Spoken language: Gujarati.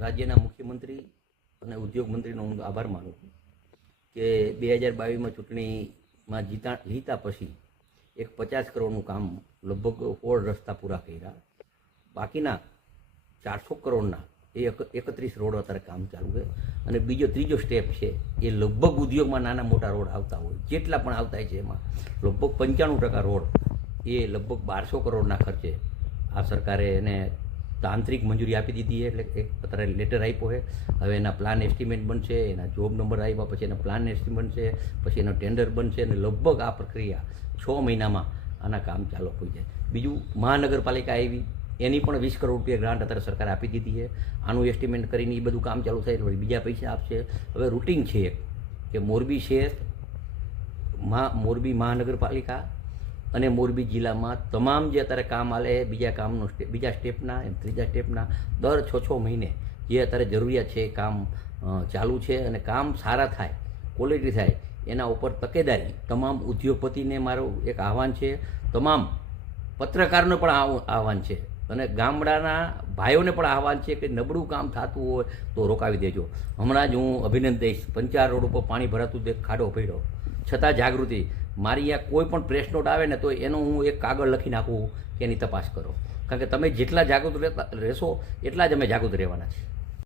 રાજ્યના મુખ્યમંત્રી અને ઉદ્યોગ મંત્રીનો હું આભાર માનું છું કે 2022માં ચૂંટણીમાં જીતા પછી એક 50 કરોડનું કામ લગભગ 16 રસ્તા પૂરા કર્યા. બાકીના 400 કરોડના એ 31 રોડ અત્યારે કામ ચાલુ છે. અને ત્રીજો સ્ટેપ છે એ લગભગ ઉદ્યોગમાં નાના મોટા રોડ આવતા હોય જેટલા પણ આવતા હોય છે એમાં લગભગ 95% રોડ એ લગભગ 1200 કરોડના ખર્ચે આ સરકારે એને તાંત્રિક મંજૂરી આપી દીધી છે. એટલે એક અત્યારે લેટર આપ્યો છે. હવે એના પ્લાન એસ્ટિમેટ બનશે, એના જોબ નંબર આવ્યા પછી એના પ્લાન એસ્ટિમેટ બનશે, પછી એનો ટેન્ડર બનશે અને લગભગ આ પ્રક્રિયા 6 મહિનામાં આના કામ ચાલુ થઈ જાય. બીજું મહાનગરપાલિકા આવી એની પણ 20 કરોડ રૂપિયા ગ્રાન્ટ અત્યારે સરકારે આપી દીધી છે. આનું એસ્ટિમેટ કરીને એ બધું કામ ચાલુ થાય એટલે બીજા પૈસા આપશે. હવે રૂટિન છે કે મોરબી શહેર, મોરબી મહાનગરપાલિકા અને મોરબી જિલ્લામાં તમામ જે અત્યારે કામ આલે બીજા સ્ટેપના એમ ત્રીજા સ્ટેપના દર 6 મહિને જે અત્યારે જરૂરિયાત છે એ કામ ચાલુ છે. અને કામ સારા થાય, ક્વોલિટી થાય એના ઉપર તકેદારી તમામ ઉદ્યોગપતિને મારું એક આહવાન છે, તમામ પત્રકારોને પણ આહવાન છે અને ગામડાના ભાઈઓને પણ આહવાન છે કે નબળું કામ થતું હોય તો રોકાવી દેજો. હમણાં જ હું અભિનંદન દઈશ, 5 રોડ ઉપર પાણી ભરાતું ખાડો પડ્યો છતાં જાગૃતિ. મારી અહીંયા કોઈ પણ પ્રેસ નોટ આવે ને તો એનો હું એક કાગળ લખી નાખું કે એની તપાસ કરો. કારણ કે તમે જેટલા જાગૃત રહેશો એટલા જ અમે જાગૃત રહેવાના છીએ.